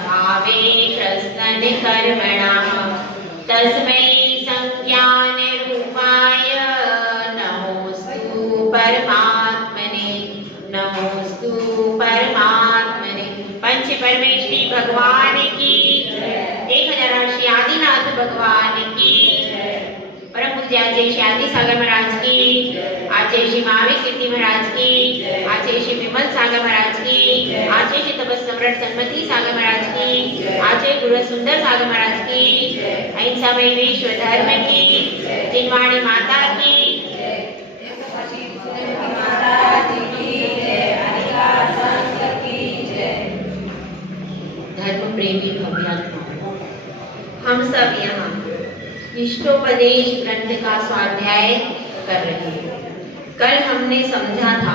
भावे कृष्ण कर्मणः तस्मै संज्ञानरूपाय नमोस्तु परमात्मने नमोस्तु परमात्मने। पंच परमेश्वरी भगवान की 1008 श्री आदिनाथ भगवान की, परम पूज्य आचार्य श्री आदि सागर महाराज की, आचार्य श्री महावीर सिद्धि महाराज की, आचार्य श्री विमल सागर महाराज की, आचार्य श्री तपस्सम्राट सन्मति सागर महाराज की, आचार्य गुरु सुंदर सागर महाराज की, अहिंसा में विश्व धर्म की, जिनवाणी माता की, धर्म प्रेमी भव्यात्मा। हम सब यहाँ इष्टोपदेश ग्रंथ का स्वाध्याय कर रहे हैं। कल हमने समझा था,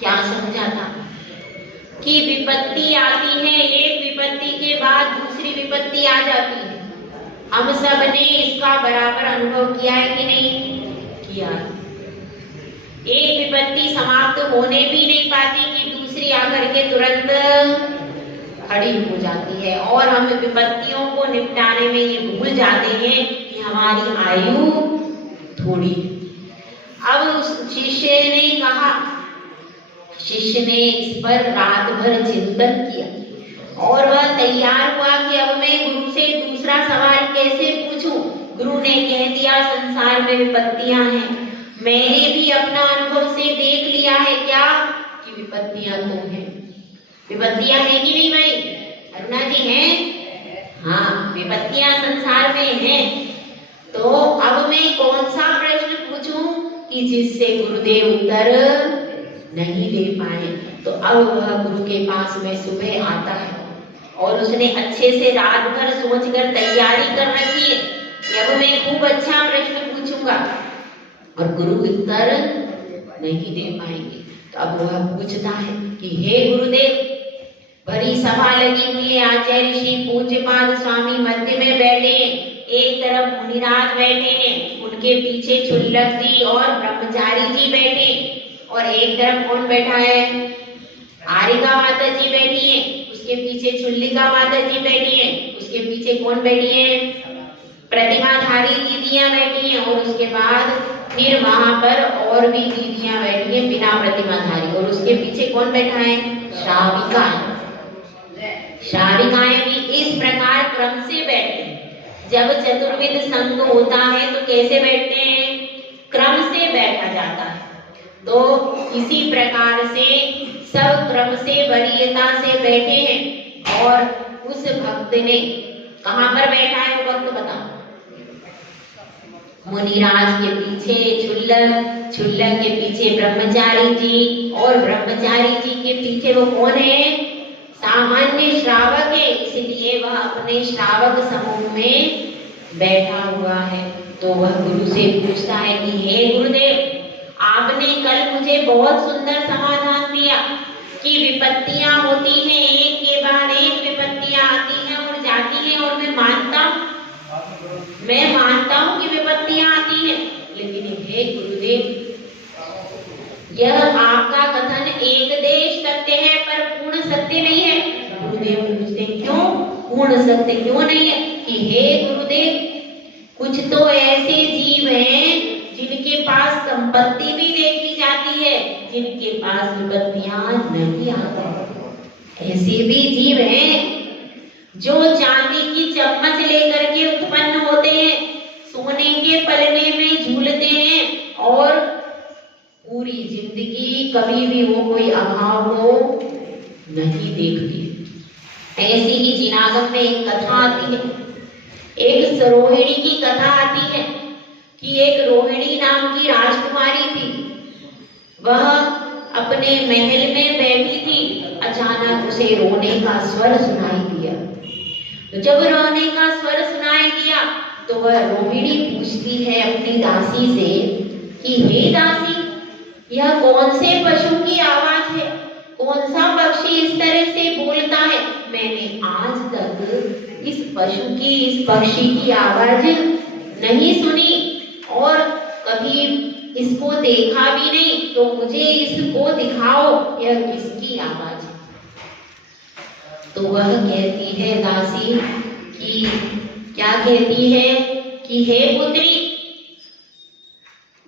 क्या समझा था कि विपत्ति आती है, एक विपत्ति के बाद दूसरी विपत्ति आ जाती है। हम सब ने इसका बराबर अनुभव किया है कि नहीं किया? एक विपत्ति समाप्त होने भी नहीं पाती कि दूसरी आकर के तुरंत खड़ी हो जाती है, और हम विपत्तियों को निपटाने में ये भूल जाते हैं कि हमारी आयु थोड़ी। अब उस शिष्य ने कहा, शिष्य ने इस पर रात भर चिंतन किया और वह तैयार हुआ कि अब मैं गुरु से दूसरा सवाल कैसे पूछूं। गुरु ने कह दिया संसार में विपत्तियां हैं। मैंने भी अपना अनुभव से देख लिया है क्या कि विपत्तियां तो हैं। विपत्तियां है कि नहीं भाई? अरुणा जी हैं? हाँ, विपत्तियां संसार में हैं। तो अब मैं कौन सा प्रश्न पूछूं कि जिससे गुरुदेव उत्तर नहीं दे पाए? तो अब वह गुरु के पास में सुबह आता है और उसने अच्छे से रात भर सोचकर तैयारी कर रखी है कि अब मैं खूब अच्छा प्रश्न पूछूंगा, और गुरु उत्तर नहीं दे पाएंगे। तो अब वह पूछता है कि हे गुरुदेव, बड़ी सभा लगी हुई है, आचार्य श्री पूज्यपाद स्वामी मध्य में बैठे, एक तरफ मुनिराज बैठे हैं, उनके पीछे क्षुल्लक जी और ब्रह्मचारी जी बैठे, और एक तरफ कौन बैठा है? आरिका माता जी बैठी है, उसके पीछे क्षुल्लिका माता जी बैठी है, उसके पीछे कौन बैठी है? प्रतिमाधारी दीदियां बैठी हैं, और उसके बाद फिर वहां पर और भी दीदियां बैठी हैं बिना प्रतिमाधारी, और उसके पीछे कौन बैठा है? श्राविका। श्राविकाएं भी इस प्रकार क्रम से बैठते हैं। जब चतुर्विध संघ होता है तो कैसे बैठते हैं? क्रम से बैठा जाता है। तो इसी प्रकार से सब क्रम से वरीयता से बैठे हैं, और उस भक्त ने कहां पर बैठा है? वो भक्त बताओ। मुनिराज के पीछे क्षुल्लक, क्षुल्लक के पीछे ब्रह्मचारी जी, और ब्रह्मचारी जी के पीछे वो कौन है? सामान्य श्रावक है, इसलिए वह अपने श्रावक समूह में बैठा हुआ है। तो वह गुरु से पूछता है कि हे गुरुदेव, आपने कल मुझे बहुत सुंदर समाधान दिया कि विपत्तियां होती हैं, एक के बाद एक विपत्तियां आती हैं और जाती हैं, और मैं मानता हूं कि विपत्तियां आती हैं, लेकिन हे गुरुदेव, यह आपका कथन एक देश सत्य है पर पूर्ण सत्य नहीं है। गुरुदेव पूछते क्यों पूर्ण सत्य क्यों नहीं है? कि हे गुरुदेव, कुछ तो ऐसे जीव हैं जिनके पास संपत्ति भी देखी जाती है, जिनके पास विपत्तियां नहीं आती। ऐसे भी जीव हैं जो चांदी की चम्मच लेकर के उत्पन्न होते हैं, सोने के पलने में झूलते हैं, और पूरी जिंदगी कभी भी वो कोई अभाव को नहीं देखती। ऐसी ही जिनागम में एक कथा आती है, एक रोहिणी की कथा आती है कि एक रोहिणी नाम की राजकुमारी थी। वह अपने महल में बैठी थी, अचानक उसे रोने का स्वर सुनाई दिया। तो जब रोने का स्वर सुनाई दिया तो वह रोहिणी पूछती है अपनी दासी से कि हे दासी, यह कौन से पशु की आवाज है? कौन सा पक्षी इस तरह से बोलता है? मैंने आज तक इस पक्षी की आवाज नहीं सुनी, और कभी इसको देखा भी नहीं, तो मुझे इसको दिखाओ, यह किसकी आवाज है? तो वह कहती है दासी कि क्या कहती है कि हे पुत्री,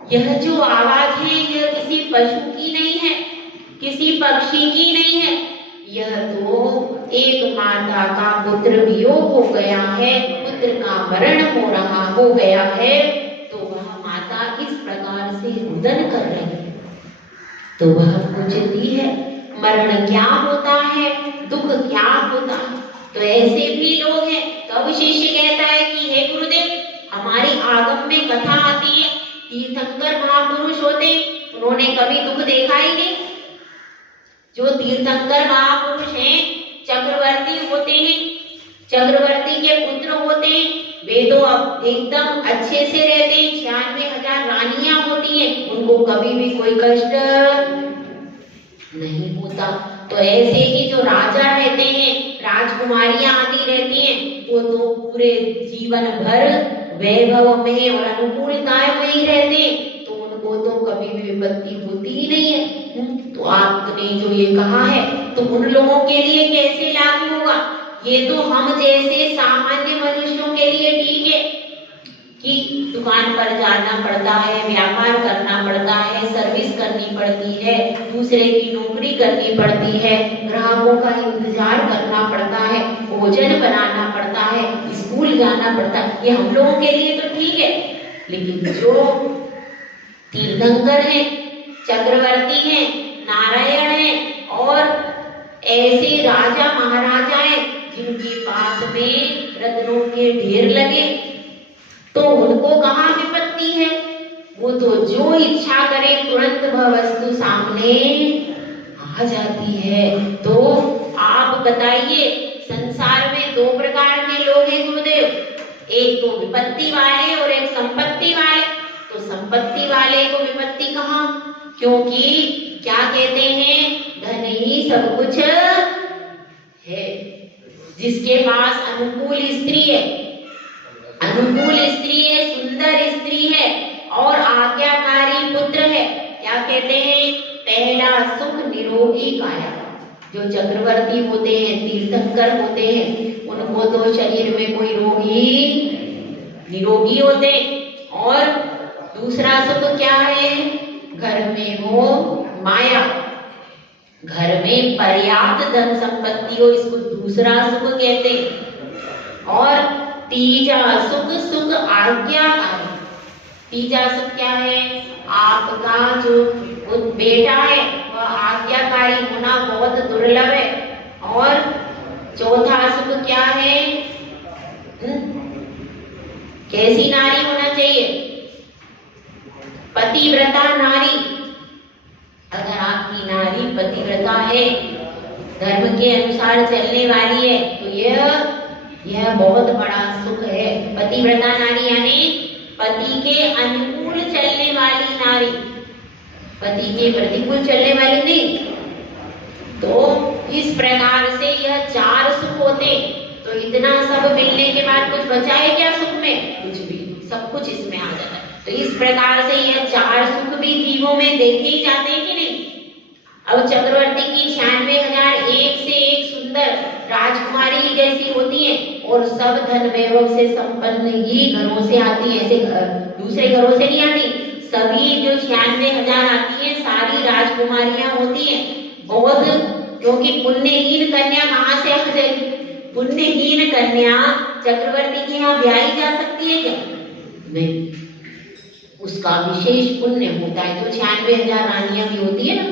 यह जो आवाज है यह किसी पशु की नहीं है, किसी पक्षी की नहीं है, यह तो एक माता का पुत्र वियोग हो गया है, पुत्र का मरण हो गया है, तो वह माता इस प्रकार से रुदन कर रही है। तो वह पूछती है मरण क्या होता है, दुख क्या होता है। तो ऐसे भी लोग हैं। तो अब शिष्य कहता है कि हे गुरुदेव, हमारी आगम में कथा आती है, तीर्थंकर महापुरुष होते, उन्होंने कभी दुख देखा ही नहीं। जो तीर्थंकर महापुरुष हैं, चक्रवर्ती होते हैं, चक्रवर्ती के पुत्र होते हैं, वे तो अब एकदम अच्छे से रहते हैं, 96,000 रानियां होती हैं, उनको कभी भी कोई कष्ट नहीं होता। तो ऐसे ही जो राजा रहते हैं, राजकुमारियां आती रहती हैं, वो तो पूरे जीवन भर वैभव में और अनुकूलताएं में ही रहते, तो उनको तो कभी भी विपत्ति होती ही नहीं है। तो आपने जो ये कहा है तो उन लोगों के लिए कैसे लागू होगा? ये तो हम जैसे सामान्य मनुष्यों के लिए ठीक है कि दुकान पर जाना पड़ता है, व्यापार करना पड़ता है, सर्विस करनी पड़ती है, दूसरे की नौकरी करनी पड़ती है, ग्राहकों का इंतजार करना पड़ता है, भोजन बनाना पड़ता है, स्कूल जाना पड़ता है, ये हम लोगों के लिए तो ठीक है। लेकिन जो तीर्थंकर हैं, चक्रवर्ती हैं, नारायण हैं और ऐसे राजा महाराजा हैं जिनके पास में रत्नों के ढेर लगे, तो उनको कहाँ विपत्ति है? वो तो जो इच्छा करे तुरंत वह वस्तु सामने आ जाती है। तो आप बताइए, संसार में 2 प्रकार के लोग हैं गुरुदेव, एक तो विपत्ति वाले और एक संपत्ति वाले। तो संपत्ति वाले को विपत्ति कहाँ? क्योंकि क्या कहते हैं, धन ही सब कुछ है। जिसके पास अनुकूल स्त्री है, अनुकूल स्त्री है, सुंदर स्त्री है और आज्ञाकारी पुत्र है, क्या कहते हैं, पहला सुख निरोगी काया। जो चक्रवर्ती होते हैं, तीर्थंकर होते हैं, उनको तो शरीर में कोई रोग ही निरोगी होते। और दूसरा सुख क्या है? घर में हो माया, घर में पर्याप्त धन संपत्ति हो, इसको दूसरा सुख कहते हैं। और तीजा सुख, सुख आज्ञाकारी। तीजा सुख क्या है? आपका जो बेटा है वह आज्ञाकारी होना बहुत दुर्लभ है। और चौथा सुख क्या है? कैसी नारी होना चाहिए? पतिव्रता नारी। अगर आपकी नारी पतिव्रता है, धर्म के अनुसार चलने वाली है, तो यह बहुत बड़ा सुख है। पतिव्रता नारी यानी पति के अनुकूल चलने वाली नारी, पति के प्रतिकूल चलने वाली नहीं। तो इस प्रकार से यह 4 सुख होते। तो इतना सब मिलने के बाद कुछ बचा है क्या सुख में? कुछ भी, सब कुछ इसमें आ जाता है। तो इस प्रकार से यह 4 सुख भी जीवों में देखे ही जाते हैं कि नहीं? अब चक्रवर्ती की 96,000 एक से एक सुंदर राजकुमारी जैसी होती हैं और सब धन वैभव से संपन्न ही घरों से आती है, ऐसे दूसरे घरों से नहीं आती। सभी जो 96,000 आती हैं सारी राजकुमारियां होती हैं बहुत, क्योंकि पुण्यहीन कन्या कहाँ से आ जाएगी? पुण्यहीन कन्या चक्रवर्ती के यहाँ ब्याही जा सकती है क्या? नहीं, उसका विशेष पुण्य होता है। जो 96,000 रानियां भी होती है ना,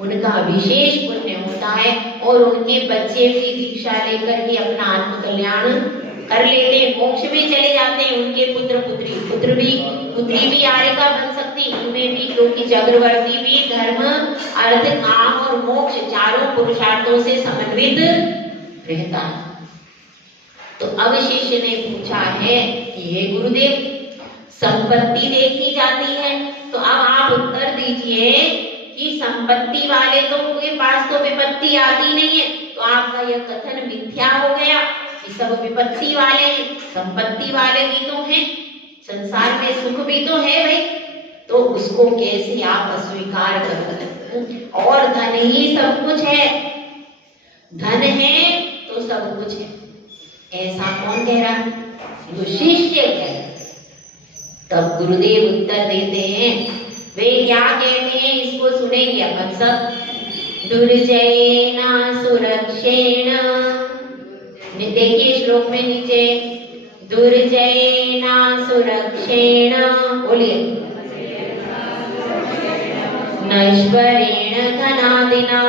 उनका विशेष पुण्य होता है और उनके बच्चे भी दीक्षा लेकर के अपना आत्म कल्याण कर लेते हैं, मोक्ष में चले जाते हैं। उनके पुत्री भी आर्यका बन सकती, उनमें भी, क्योंकि चक्रवर्ती भी धर्म, अर्थ, काम और मोक्ष 4 पुरुषार्थों से समन्वित रहता है। तो अब शिष्य ने पूछा है कि हे गुरुदेव, संपत्ति देखी जाती है, तो अब आप उत्तर दीजिए कि संपत्ति वाले तो के पास तो विपत्ति आती नहीं है, तो आपका यह कथन मिथ्या हो गया कि सब विपत्ति वाले हैं। संपत्ति वाले भी तो हैं, संसार में सुख भी तो है भाई, तो उसको कैसे आप अस्वीकार करोगे? और धन ही सब कुछ है, धन है तो सब कुछ है। ऐसा कौन कह रहा है? जो शिष्य कह रहा है। तब गुरुदेव उत्तर देते हैं, वे क्या कहते हैं इसको सुनेंगे अपन सब। दुर्जयेन सुरक्षेण, देखिए श्लोक में नीचे, दुर्जयेन सुरक्षेण, बोलिए, नश्वरेण धनादिना,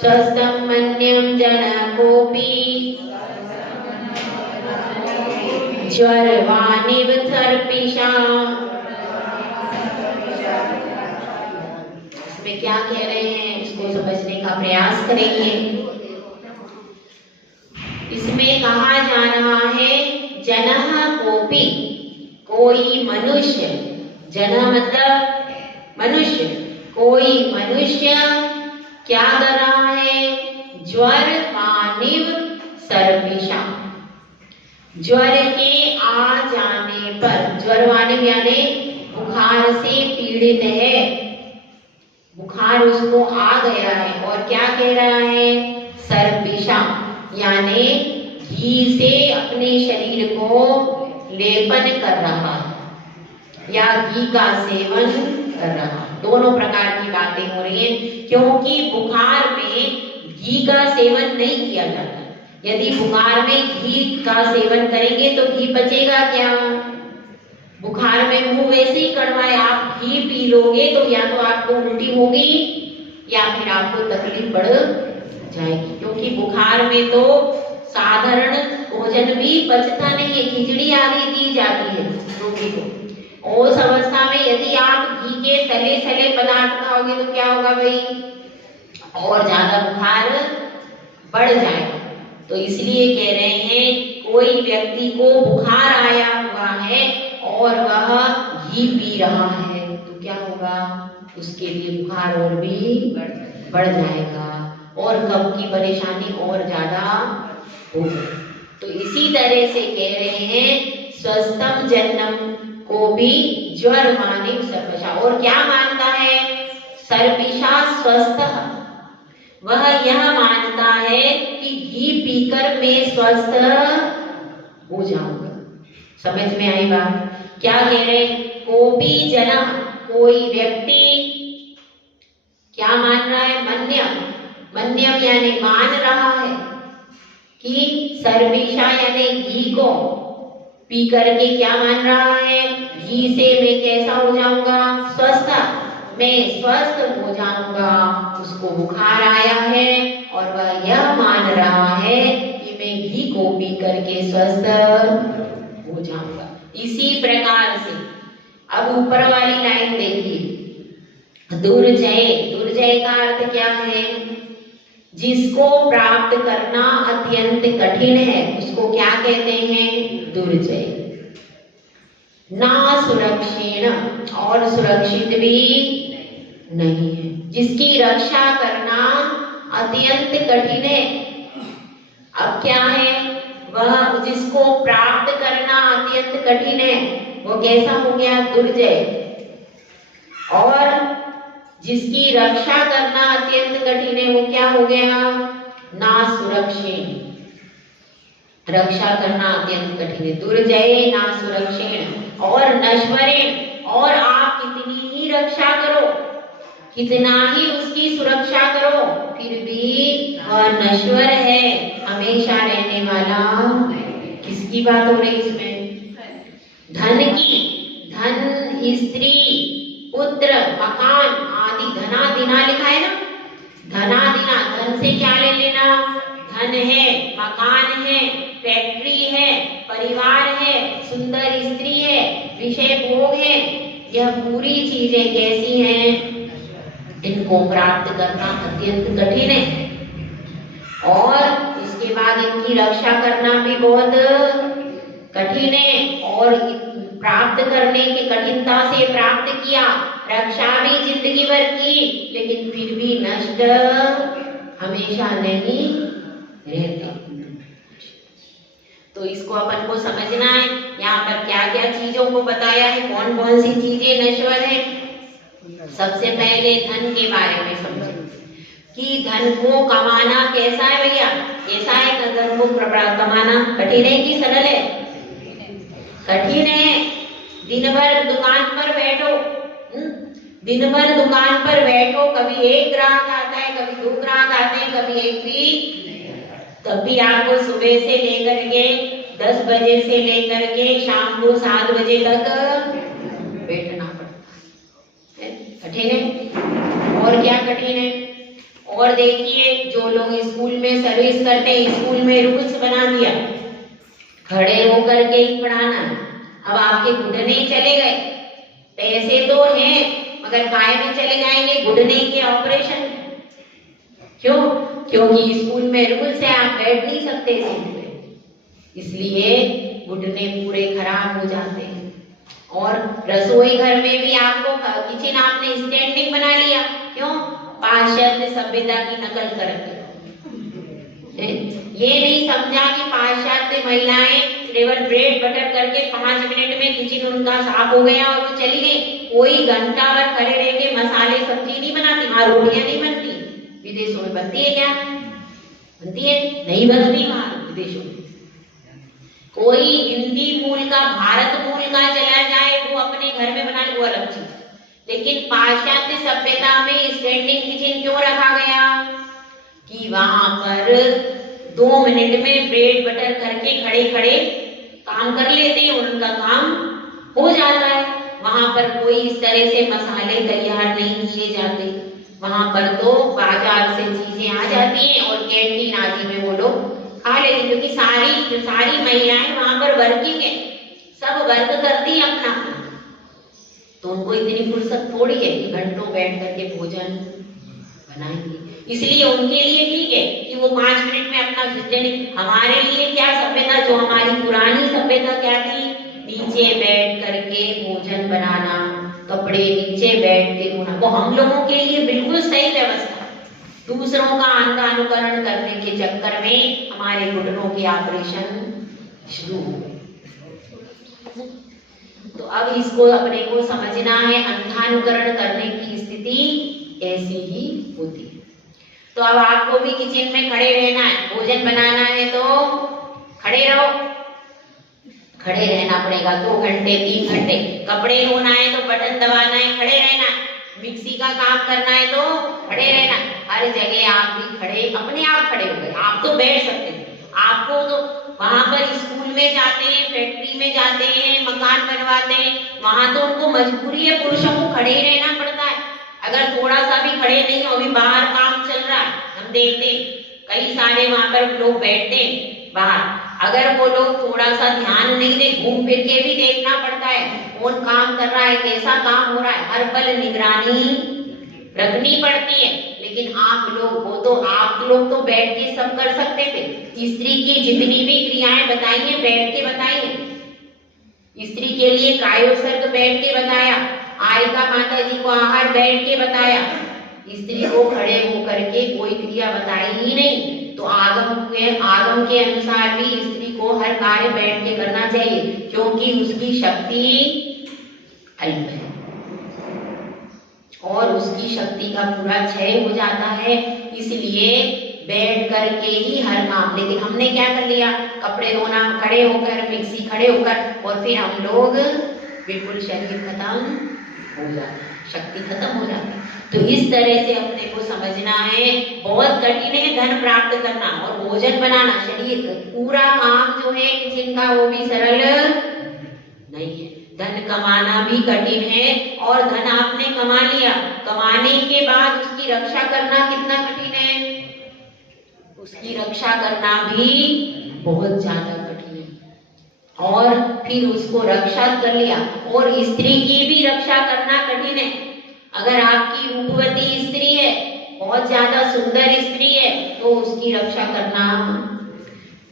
स्वस्थं मन्यं जनकोऽपि ज्वरवानिव सर्पिषा। इसमें क्या कह रहे हैं इसको समझने का प्रयास करेंगे। इसमें कहा जा रहा है जनः कोपि, कोई मनुष्य, जनः मतलब मनुष्य, कोई मनुष्य क्या कर रहा है? ज्वर वानिव सर्पिषा, ज्वर के आ जाने पर, ज्वर वानिव यानी बुखार से पीड़ित है, बुखार उसको आ गया है और क्या कह रहा है? सर्पिषा यानी घी से अपने शरीर को लेपन कर रहा है या घी का सेवन कर रहा है। दोनों प्रकार की बातें हो रही हैं, क्योंकि बुखार में घी का सेवन नहीं किया जाता। यदि बुखार में घी का सेवन करेंगे तो घी बचेगा क्या? बुखार में मुंह वैसे ही कड़वा है, आप घी पी लोगे तो या तो आपको उल्टी होगी या फिर आपको तकलीफ बढ़ जाएगी, क्योंकि बुखार में तो साधारण भोजन भी पचता नहीं है, खिचड़ी आदि दी जाती है रोगी को। उस अवस्था में यदि आप घी के तले सले पदार्थ खाओगे तो क्या होगा भाई? और ज्यादा बुखार बढ़ जाएगा। तो इसलिए कह रहे हैं कोई व्यक्ति को बुखार आया हुआ है और वह घी पी रहा है तो क्या होगा? उसके लिए बुखार और भी बढ़ जाएगा और कफ की परेशानी और ज्यादा होगी। तो इसी तरह से कह रहे हैं स्वस्थम जन्म को भी ज्वर वानिव सर्पिषा। और क्या मानता है? सर्पिषा स्वस्थ, वह यह मानता है कि घी पीकर मैं स्वस्थ हो जाऊंगा। समझ में आई बात? क्या कह रहे? कोपि जना, कोई व्यक्ति क्या मान रहा है? मन्यम, मन्यम यानी मान रहा है कि सर्पिषा यानी घी को पी करके क्या मान रहा है? घी से मैं कैसा हो जाऊंगा? स्वस्थ, मैं स्वस्थ हो जाऊंगा। उसको बुखार आया है और वह यह मान रहा है कि मैं घी को पी करके स्वस्थ हो जाऊंगा। इसी प्रकार से अब ऊपर वाली लाइन देखिए, दुर्जय, दुर्जय का अर्थ क्या है? जिसको प्राप्त करना अत्यंत कठिन है उसको क्या कहते हैं? दुर्जय। ना सुरक्षेण, और सुरक्षित भी नहीं है, जिसकी रक्षा करना अत्यंत कठिन है। अब क्या है? वह जिसको प्राप्त करना अत्यंत कठिन है वो कैसा हो गया? दुर्जय। और जिसकी रक्षा करना अत्यंत कठिन है वो क्या हो गया? ना सुरक्षेण, रक्षा करना अत्यंत कठिन है। दुर्जय ना सुरक्षेण और नश्वरेण, और आप कितनी ही रक्षा करो, कितना ही उसकी सुरक्षा करो, फिर भी वह नश्वर है, हमेशा रहने वाला। किसकी बात हो रही इसमें? धन की, धन, स्त्री, पुत्र, मकान आदि, धनादिना लिखा है ना, धनादिना, धन से क्या ले लेना? धन है, मकान है, फैक्ट्री है, परिवार है, सुंदर स्त्री है, विषय भोग है, यह पूरी चीजें कैसी हैं? इनको प्राप्त करना अत्यंत कठिन है और इसके बाद इनकी रक्षा करना भी बहुत कठिन है। और प्राप्त करने की कठिनता से प्राप्त किया, रक्षा भी जिंदगी भर की, लेकिन फिर भी नष्ट हमेशा नहीं रहता। तो इसको अपन को समझना है। यहाँ पर क्या क्या चीजों को बताया है, कौन कौन सी चीजें नश्वर है। सबसे पहले धन के बारे में समझें कि धन को कमाना कैसा है भैया। कैसा है धन को कमाना? कठिन है कि सरल है? कठिन है। दिन भर दुकान पर बैठो, दिन भर दुकान पर बैठो, कभी एक ग्राहक आता है, कभी 2 ग्राहक आते हैं, कभी एक भी, तब भी आपको सुबह से लेकर के 10 बजे से लेकर के शाम को 7 बजे तक बैठना पड़ता है। कठिन है। और क्या कठिन है? और देखिए, जो लोग स्कूल में सर्विस करते हैं, स्कूल में रूल्स बना दिया, खड़े होकर के ही पढ़ाना। अब आपके घुटने चले गए, पैसे तो हैं मगर काय में चले जाएंगे? घुटने के ऑपरेशन। क्यों? क्योंकि स्कूल में रूल्स है, आप बैठ नहीं सकते सीट पे, इसलिए घुटने पूरे खराब हो जाते हैं। और रसोई घर में भी आपको किचन आपने स्टैंडिंग बना लिया, क्यों? पाश्चात्य सभ्यता की नकल करके। ये नहीं समझा कि पाश्चात्य महिलाएं केवल ब्रेड बटर करके 5 मिनट में किचन उनका साफ हो गया और वो चली गई। कोई घंटा भर खड़े रह के मसाले सब्जी नहीं बनाती, वहां रोटियां नहीं बनती। विदेशों में बनती है क्या? बनती है? नहीं बनती वहां विदेशों में। कोई हिंदी मूल का, भारत मूल का चला जाए, वो अपने घर में बना ले, वो अलग चीज। लेकिन पाश्चात्य सभ्यता में स्टैंडिंग किचन क्यों रखा गया? कि वहां पर 2 मिनट में ब्रेड बटर करके खड़े खड़े काम कर लेते हैं, उनका काम हो जाता है। वहां पर कोई इस तरह से मसाले तैयार नहीं किए जाते। वहां पर तो बाजार से चीजें आ जाती हैं और कैंटीन आदि में वो लोग खा लेते, क्योंकि सारी महिलाएं वहां पर वर्किंग है, सब वर्क करती हैं अपना, तो उनको इतनी फुर्सत थोड़ी है कि घंटों बैठ करके भोजन बनाएंगे। इसलिए उनके लिए ठीक है कि वो 5 मिनट में अपना भोजन। हमारे लिए क्या सभ्यता, जो हमारी पुरानी सभ्यता क्या थी? नीचे बैठ करके भोजन बनाना, कपड़े नीचे बैठ के धोना, वो हम लोगों के लिए बिल्कुल सही व्यवस्था। दूसरों का अनुकरण करने के चक्कर में हमारे घुटनों के ऑपरेशन शुरू हो गए। तो अब इसको अपने को समझना है, अंधानुकरण करने की स्थिति ऐसी ही होती है। तो अब आपको भी किचन में खड़े रहना है, भोजन बनाना है तो खड़े रहो, खड़े रहना पड़ेगा 2 घंटे 3 घंटे। कपड़े धोना है तो बटन दबाना है, खड़े रहना। मिक्सी का काम करना है तो खड़े रहना। हर जगह आप भी खड़े, अपने आप खड़े हो गए। आप तो बैठ सकते थे, आपको तो वहां पर स्कूल में जाते हैं, फैक्ट्री में जाते हैं, मकान बनवाते हैं, वहां तो उनको मजबूरी है, पुरुषों को खड़े ही रहना पड़ता है। अगर थोड़ा सा भी खड़े नहीं हो, अभी बाहर काम चल रहा है, हम देखते हैं कई सारे वहां पर लोग बैठते हैं बाहर, अगर वो लोग थोड़ा सा ध्यान नहीं दे, घूम फिर के भी देखना पड़ता है कौन काम कर रहा है, कैसा काम हो रहा है, हर पल निगरानी रखनी पड़ती है। लेकिन आप लोग, वो तो आप लोग तो बैठ के सब कर सकते थे। स्त्री की जितनी भी क्रियाएं बताई हैं बैठ के बताई हैं। स्त्री के लिए कायोसर्ग बैठ के बताया, आयिका माता जी को आहार बैठ के बताया, स्त्री को खड़े होकर के कोई क्रिया बताई ही नहीं। तो आगम के अनुसार भी स्त्री को हर कार्य बैठ के करना चाहिए, क्योंकि उसकी शक्ति अल्प है और उसकी शक्ति का पूरा क्षय हो जाता है। इसलिए बैठ करके ही हर काम। लेकिन हमने क्या कर लिया, कपड़े धोना खड़े होकर, मिक्सी खड़े होकर, और फिर हम लोग बिल्कुल शरीर खत्म हो जाता, शक्ति खत्म हो जाती। तो इस तरह से अपने को समझना है, बहुत कठिन है धन प्राप्त करना और भोजन बनाना। शरीर पूरा काम जो है किचन का वो भी सरल नहीं है। धन कमाना भी कठिन है और धन आपने कमा लिया, कमाने के बाद उसकी रक्षा करना कितना कठिन है, उसकी रक्षा करना भी बहुत ज्यादा कठिन है। और फिर उसको रक्षा कर लिया, और स्त्री की भी रक्षा करना कठिन है। अगर आपकी रूपवती स्त्री है, बहुत ज्यादा सुंदर स्त्री है, तो उसकी रक्षा करना,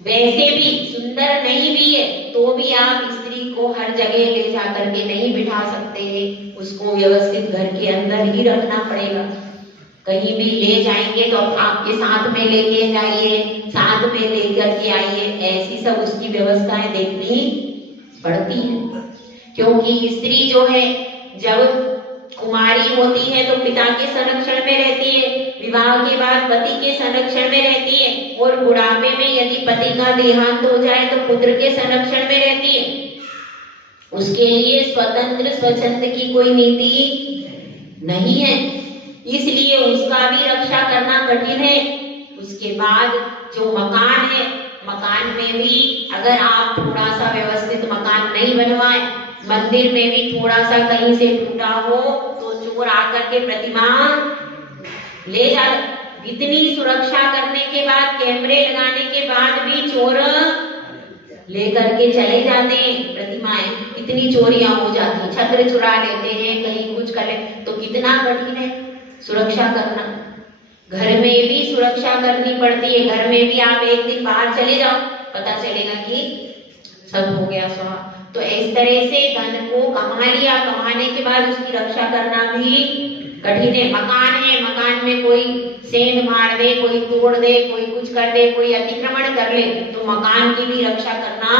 वैसे भी सुंदर नहीं भी है तो भी आप स्त्री को हर जगह ले जा करके नहीं बिठा सकते, उसको व्यवस्थित घर के अंदर ही रखना पड़ेगा। कहीं भी ले जाएंगे तो आपके साथ में लेके जाइए, साथ में लेकर के आइए, ऐसी सब उसकी व्यवस्थाएं देखनी पड़ती है। क्योंकि स्त्री जो है, जब कुमारी होती है तो पिता के संरक्षण में रहती है, विवाह के बाद पति के संरक्षण में रहती है, और बुढ़ापे में यदि पति का देहांत हो जाए तो पुत्र के संरक्षण में रहती है। उसके लिए स्वतंत्र स्वच्छंद की कोई नीति नहीं है, इसलिए उसका भी रक्षा करना कठिन है। उसके बाद जो मकान है, मकान में भी अगर आप थोड़ा सा व्यवस्थित मकान नहीं बनवाए, मंदिर में भी थोड़ा सा कहीं से टूटा हो तो चोर आकर के प्रतिमा ले जा। इतनी सुरक्षा करने के बाद, कैमरे लगाने के बाद भी चोर लेकर के चले जाते हैं प्रतिमाएं। इतनी चोरियां हो जाती हैं, छत्र चुरा लेते हैं, कहीं कुछ कर ले, तो कितना कठिन है सुरक्षा करना। घर में भी सुरक्षा करनी पड़ती है। घर में भी आप एक दिन बाहर चले जाओ, पता चलेगा कि सब हो गया स्वाहा। तो इस तरह से धन को कमा लिया, कमाने के बाद उसकी रक्षा करना भी कठिन है। मकान में कोई सेंध मार दे, कोई तोड़ दे, कोई कुछ कर दे, कोई अतिक्रमण कर ले, तो मकान की भी रक्षा करना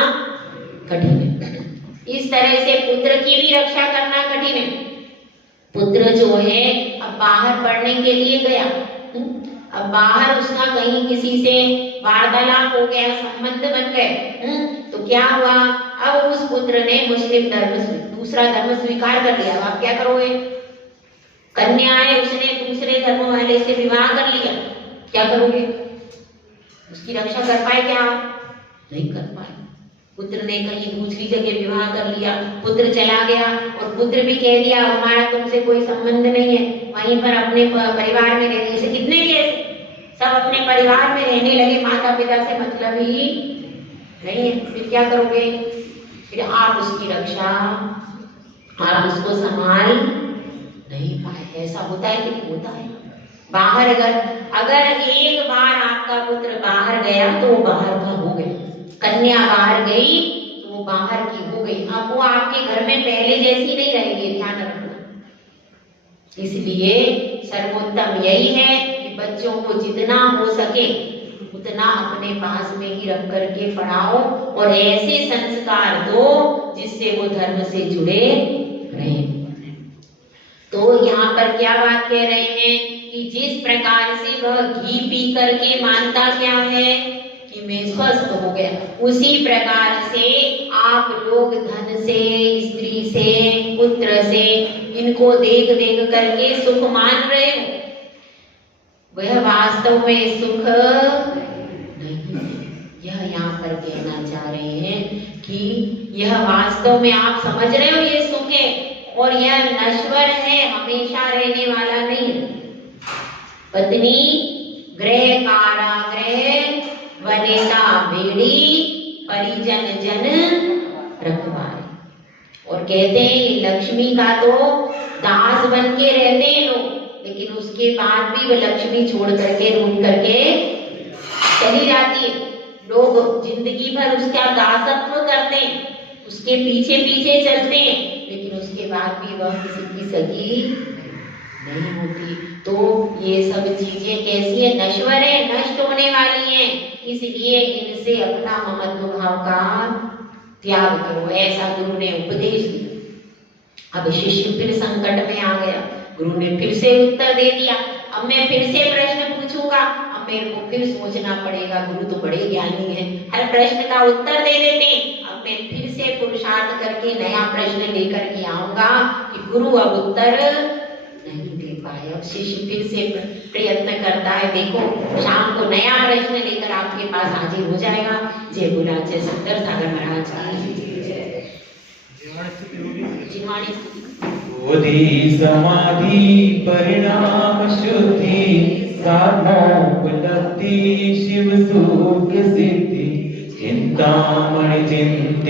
कठिन है। इस तरह से पुत्र की भी रक्षा करना कठिन है। पुत्र जो है अब बाहर पढ़ने के लिए गया, अब बाहर उसका कहीं किसी से वार्तालाप हो गया, संबंध बन गए, तो क्या हुआ, अब उस पुत्र ने मुस्लिम धर्म, दूसरा धर्म स्वीकार कर लिया। अब आप क्या करोगे? कन्या है, उसने दूसरे धर्म वाले से विवाह कर लिया, क्या करोगे? उसकी रक्षा कर पाए क्या? नहीं कर पाए। पुत्र ने कहीं दूसरी जगह विवाह कर लिया, पुत्र चला गया और पुत्र भी कह दिया हमारा तुमसे कोई संबंध नहीं है, वहीं पर अपने परिवार में रहने से कितने केस, सब अपने परिवार में रहने लगे, माता पिता से मतलब ही नहीं है। फिर क्या करोगे? फिर आप उसकी रक्षा, आप उसको संभाल नहीं पाए। ऐसा होता है कि होता है। बाहर अगर एक बार आपका पुत्र बाहर गया तो वो बाहर का हो गया, कन्या बाहर गई तो वो बाहर की हो गई। अब वो आपके घर में पहले जैसी नहीं रहेगी, ध्यान रखना। इसलिए सर्वोत्तम यही है कि बच्चों को जितना हो सके उतना अपने पास में ही रख करके पढ़ाओ और ऐसे संस्कार दो जिससे वो धर्म से जुड़े रहे। तो यहाँ पर क्या बात कह रहे हैं कि जिस प्रकार से वह घी पी करके मानता क्या है कि मैं स्वस्थ हो गया, उसी प्रकार से आप लोग धन से, स्त्री से, पुत्र से, इनको देख देख करके सुख मान रहे हो। वह वास्तव में सुख नहीं है। यह यहाँ पर कहना चाह रहे हैं कि यह वास्तव में आप समझ रहे हो ये सुख है और यह नश्वर है, हमेशा रहने वाला नहीं। पत्नी गृह कारागृह वनेता बेड़ी, परिजन जन रखवारे। और कहते हैं ये लक्ष्मी का तो दास बन के रहते हैं लोग, लेकिन उसके बाद भी वह लक्ष्मी छोड़ करके रूठ करके चली जाती है। लोग जिंदगी भर उसका दासत्व करते हैं, उसके पीछे पीछे चलते हैं, लेकिन उसके बाद भी वह किसी की सगी नहीं होती। तो ये सब चीजें कैसी है? नश्वर है, नष्ट होने वाली हैं। इसलिए इनसे अपना ममत्व भाव का त्याग करो, ऐसा गुरु ने उपदेश दिया। अब शिष्य फिर संकट में आ गया, गुरु ने फिर से उत्तर दे दिया। अब मैं फिर से प्रश्न पूछूंगा, अब मेरे को फिर सोचना पड़ेगा। गुरु तो बड़े ज्ञानी हैं, हर प्रश्न का उत्तर दे देते हैं। अब मैं फिर से पुरुषार्थ करके नया प्रश्न लेकर के आऊंगा कि गुरु अब उत्तर नहीं दे पाए। अब शिष्य फिर से प्रयत्न करता है, देखो शाम को नया प्रश्न लेकर आपके पास हाजिर हो जाएगा। जय गुरु जय सुंदर सागर महाराज की बोधि समाधि परिणाम शुद्धि साधनोपलब्धि शिव सुख सिद्धि चिंतामणि चिंता